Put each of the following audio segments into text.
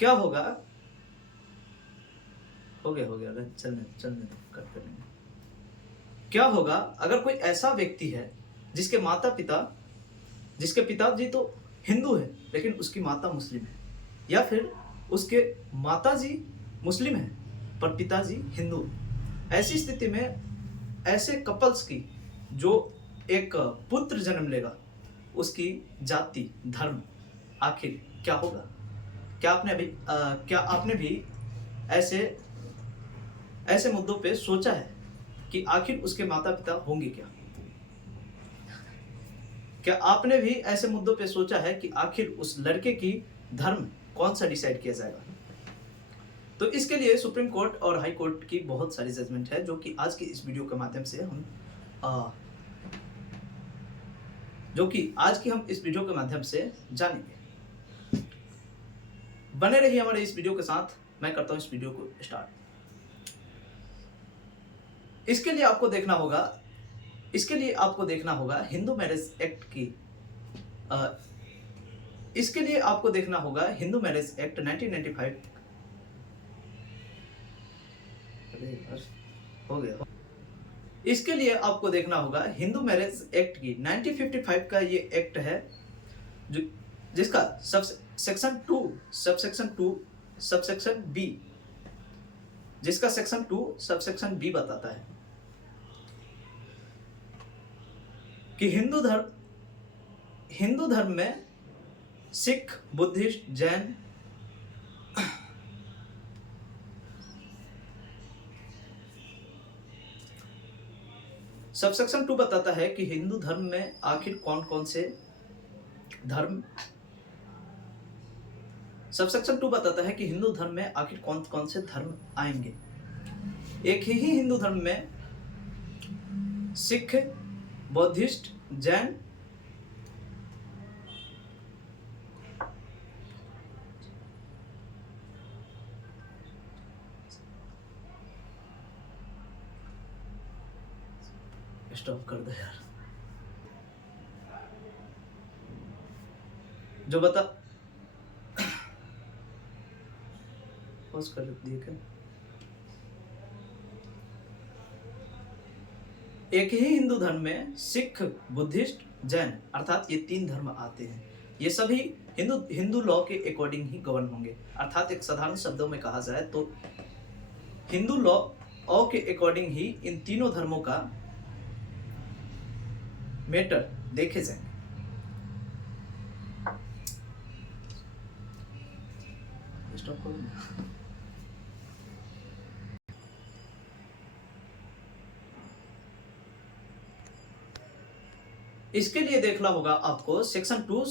क्या होगा, हो गया चलने चलने दो, कट करेंगे। क्या होगा अगर कोई ऐसा व्यक्ति है जिसके माता पिता, जिसके पिताजी तो हिंदू है लेकिन उसकी माता मुस्लिम है, या फिर उसके माताजी मुस्लिम है पर पिताजी हिंदू है। ऐसी स्थिति में ऐसे कपल्स की जो एक पुत्र जन्म लेगा उसकी जाति धर्म आखिर क्या होगा? क्या आपने भी ऐसे ऐसे मुद्दों पे सोचा है कि आखिर उसके माता पिता होंगे क्या? क्या आपने भी ऐसे मुद्दों पे सोचा है कि आखिर उस लड़के की धर्म कौन सा डिसाइड किया जाएगा? तो इसके लिए सुप्रीम कोर्ट और हाई कोर्ट की बहुत सारी जजमेंट है जो कि आज की इस वीडियो के माध्यम से हम इस वीडियो के माध्यम से जानेंगे। बने रहिए हमारे इस वीडियो के साथ। मैं करता हूं इस वीडियो को स्टार्ट। इसके लिए आपको देखना होगा हिंदू मैरिज एक्ट की इसके लिए आपको देखना होगा हिंदू मैरिज एक्ट 1995 हो गया। इसके लिए आपको देखना होगा हिंदू मैरिज एक्ट की 1955 का ये एक्ट है जो जिसका सेक्शन 2 सबसेक्शन बी, जिसका सेक्शन 2 सबसेक्शन बी बताता है कि हिंदू धर्म में सिख, बुद्धिस्ट, जैन, सबसेक्शन 2 बताता है कि हिंदू धर्म में आखिर कौन कौन से धर्म सबसेक्शन 2 बताता है कि हिंदू धर्म में आखिर कौन कौन से धर्म आएंगे। एक ही हिंदू धर्म में सिख, बौद्धिस्ट, जैन, स्टॉप कर दो यार, जो बता पॉज कर दिए क्या? एक ही हिंदू धर्म में सिख, बुद्धिस्ट, जैन अर्थात ये 3 धर्म आते हैं। ये सभी हिंदू लॉ के अकॉर्डिंग ही गवर्न होंगे। अर्थात एक साधारण शब्दों में कहा जाए तो हिंदू लॉ के अकॉर्डिंग ही इन तीनों धर्मों का मैटर देखे जाएंगे। स्टॉप करो। इसके लिए देखना होगा आपको सेक्शन 2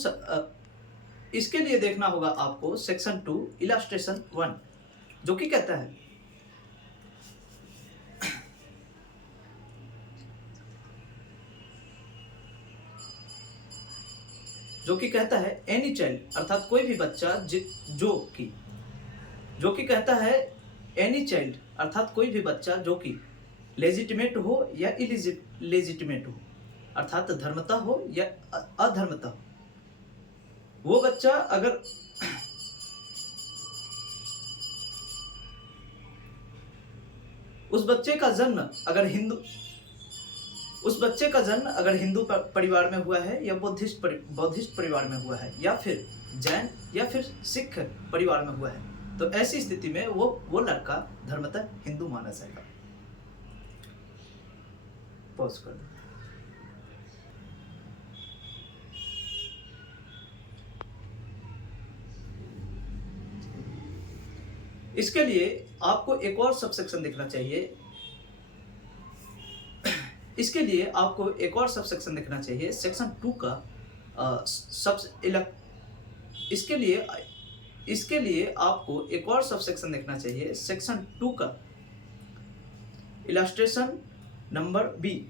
सेक्शन 2 इलस्ट्रेशन 1 जो कि कहता है एनी चाइल्ड अर्थात कोई भी बच्चा जो कि कहता है एनी चाइल्ड अर्थात कोई भी बच्चा जो कि लेजिटिमेट हो या इलेजिटिमेट हो अर्थात धर्मता हो या अधर्मता हो, वो बच्चा अगर उस बच्चे का जन्म अगर हिंदू परिवार में हुआ है या बौद्धिस्ट परिवार में हुआ है या फिर जैन या फिर सिख परिवार में हुआ है, तो ऐसी स्थिति में वो लड़का धर्मतः हिंदू माना जाएगा। पॉज कर दो। इसके लिए आपको एक और सबसेक्शन देखना चाहिए। सेक्शन 2 का इसके लिए आपको एक और सबसेक्शन देखना चाहिए, सेक्शन 2 का इलस्ट्रेशन नंबर बी।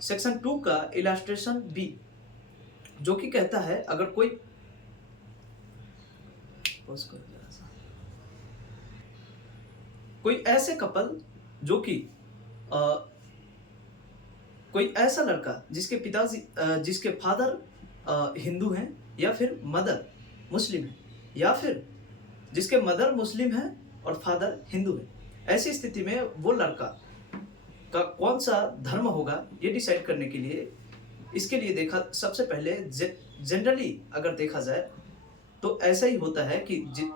सेक्शन 2 का इलस्ट्रेशन बी जो कि कहता है अगर कोई ऐसे कपल जो कि कोई ऐसा लड़का जिसके फादर हिंदू हैं या फिर मदर मुस्लिम है, या फिर जिसके मदर मुस्लिम है और फादर हिंदू है। ऐसी स्थिति में वो लड़का का कौन सा धर्म होगा ये डिसाइड करने के लिए, इसके लिए देखा सबसे पहले जनरली अगर देखा जाए तो ऐसा ही होता है कि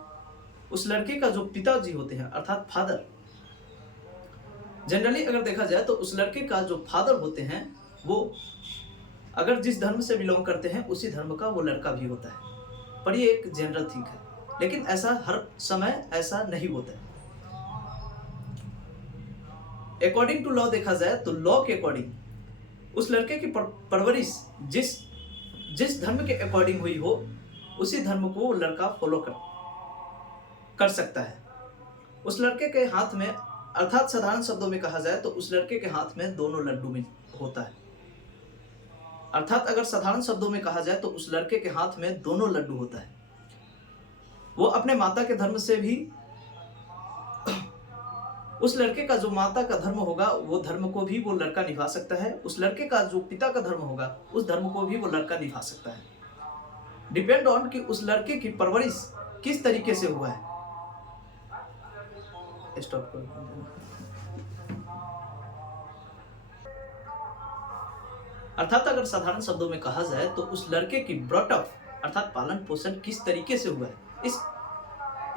उस लड़के का जो पिताजी होते हैं अर्थात फादर, जनरली अगर देखा जाए तो उस लड़के का जो फादर होते हैं वो अगर जिस धर्म से बिलोंग करते हैं उसी धर्म का वो लड़का भी होता है। पर ये एक जनरल थिंग है, लेकिन ऐसा हर समय ऐसा नहीं होता है। अकॉर्डिंग टू लॉ देखा जाए तो लॉ के अकॉर्डिंग उस लड़के की परवरिश जिस धर्म के अकॉर्डिंग हुई हो उसी धर्म को वो लड़का फॉलो कर सकता है। उस लड़के के हाथ में, अर्थात साधारण शब्दों में कहा जाए तो उस लड़के के हाथ में दोनों लड्डू में होता है। अर्थात अगर साधारण शब्दों में कहा जाए तो उस लड़के के हाथ में दोनों लड्डू होता है। वो अपने माता के धर्म से भी, उस लड़के का जो माता का धर्म होगा वो धर्म को भी वो लड़का निभा सकता है, उस लड़के का जो पिता का धर्म होगा उस धर्म को भी वो लड़का निभा सकता है। डिपेंड ऑन कि उस लड़के की परवरिश किस तरीके से हुआ है। स्टॉप करो। अर्थात अगर साधारण शब्दों में कहा जाए तो उस लड़के की ब्रॉट अप अर्थात पालन पोषण किस तरीके से हुआ है,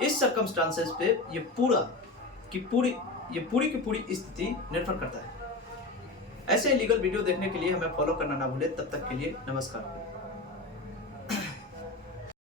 इस सर्कमस्टांसेस पे ये पूरी की पूरी स्थिति निर्भर करता है। ऐसे लीगल वीडियो देखने के लिए हमें फॉलो करना ना भूलें। तब तक के लिए नमस्कार।